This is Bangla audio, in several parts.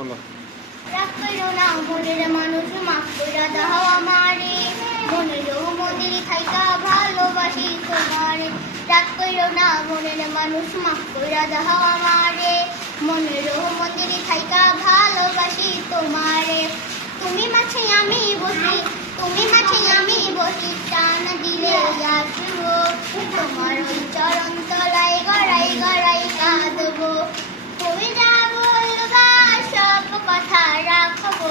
বলো। রাগ কইরো না মনের মানুষ মাফ কইরা দাও আমারে, মনেরও মন্দিরে থাইকা ভালোবাসি তোমারে। রাগ কইরো না মনের মানুষ মাফ কইরা দাও আমারে, মনেরও মন্দিরে থাইকা ভালোবাসি তোমারে। তুমি মাঝে আমি বসি, তুমি মাঝে আমি বসি, টান দিলে আসবো তোমার ওই চরণ তলায় গড়াই গড়াই কাঁদবো। তুমি যা বলবা সব কথা রাখবো,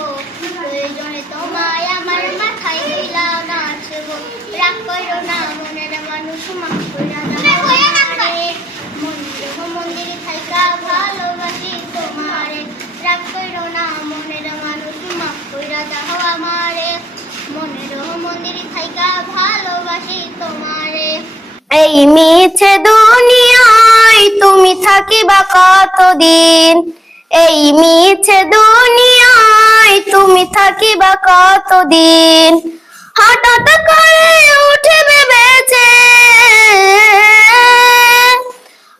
প্রয়োজনে তোমায় আমার মাথায় দিলা নাচবো। রাগ করো না মনের মানুষ মাফ কইরা দাও আমারে, মন্দির মন্দিরে থাইকা ভালোবাসি তোমারে। রাগ করো না মনের মানুষ মাফ কইরা দাও আমারে, মনের মন্দিরে থাইকা ভালোবাসি তোমারে। এই মিছে দুনিয়ায় তুমি থাকিবা কতদিন, এই মিছে দুনিয়ায় তুমি থাকিবা কতদিন। হঠাৎ করে উঠবে বেঁচে,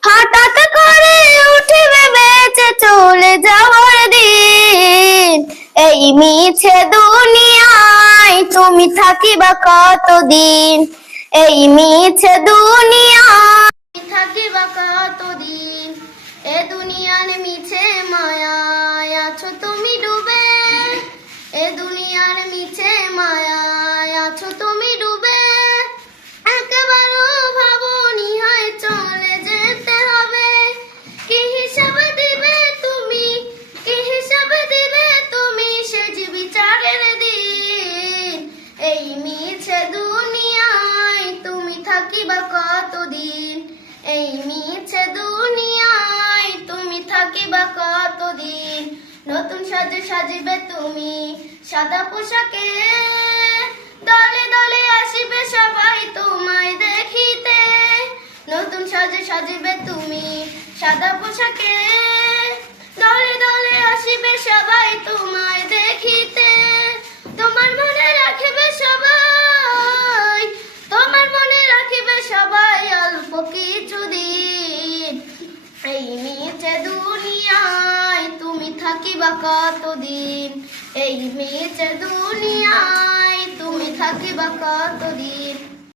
হঠাৎ করে উঠবে বেঁচে চলে যাওয়ার দিন। এই মিছে দুনিয়ায় তুমি থাকিবা কতদিন, এই মিছে দুনিয়ায় থাকিবা কতদিন। এ দুনিয়ার মিছে মায়ায় আছো তুমি ডুবে, এ দুনিয়ার মিছে মায়ায় আছো তুমি ডুবে। একেবারও ভাবনি হয় চলে যেতে হবে, কি হিসাব দিবে তুমি, কি হিসাব দিবে তুমি সেজ বিচারের দিন। এই মিছে দুনিয়ায় তুমি থাকিবা কতদিন, এই মিছে দুনিয়ায় তুমি থাকিবা কতদিন। নতুন সাজে সাজিবে তুমি সাদা পোশাকে, দলে দলে আসিবে সবাই তোমায় দেখিতে। নতুন সাজে সাজিবে তুমি সাদা পোশাকে, দলে দলে আসিবে সবাই তোমায় দেখিতে। তোমার মনে রাখিবে সবাই, তোমার মনে রাখিবে সবাই অল্প কিছুদিন। এই মিছে দুনিয়ায় তুমি থাকিবা কতদিন, এই মিছে দুনিয়ায় তুমি থাকিবা কতদিন।